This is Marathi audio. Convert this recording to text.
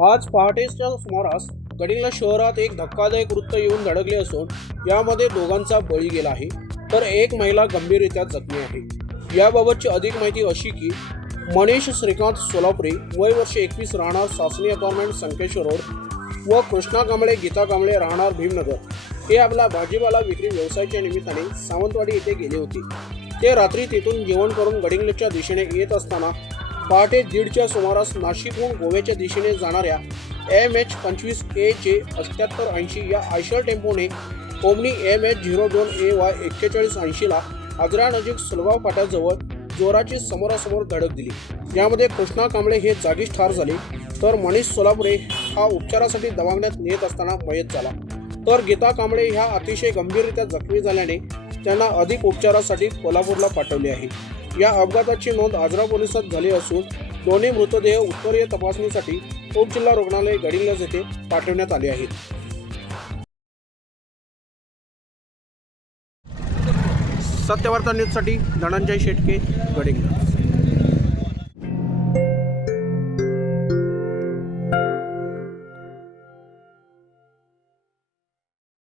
आज पहाटेच्या सुमारास गडिंग्लज शहरात एक धक्कादायक वृत्त येऊन धडकले असून यामध्ये दोघांचा बळी गेला आहे, तर एक महिला गंभीररीत्या जखमी आहे। याबाबतची अधिक माहिती अशी की मनीष श्रीकांत सोलापुरे, वय वर्ष 21, राहणार सासणी अपार्टमेंट संकेश्वर रोड व कृष्णा कांबळे गीता कांबळे राहणार भीमनगर हे आपला भाजीपाला विक्री व्यवसायाच्या निमित्ताने सावंतवाडी येथे गेले होते। ते रात्री तेथून जेवण करून गडिंग्लजच्या दिशेने येत असताना पहाटे 1:30च्या सुमारास नाशिकहून गोव्याच्या दिशेने जाणाऱ्या MH25A चे 7880 या आयशर टेम्पोने ओमनी MH02AY 4180 ला आजरानजीक सुलगाव फाट्याजवळ जोराची समोरासमोर धडक दिली। यामध्ये कृष्णा कांबळे हे जागीच ठार झाले, तर मनीष सोलापुरे हा उपचारासाठी दवाखान्यात नेत असताना मयत झाला, तर गीता कांबळे ह्या अतिशय गंभीररीत्या जखमी झाल्याने त्यांना अधिक उपचारासाठी कोल्हापूरला पाठवले आहे। या अपघाताची नोंद आजरा पोलिसात झाली असून दोन्ही मृतदेह उत्तरीय तपासणीसाठी उपजिल्हा रुग्णालय गडिंग्लज येथे पाठवण्यात आले आहेत। सत्यवार्ता न्यूजसाठी धनंजय शेटके, गडिंग्लज।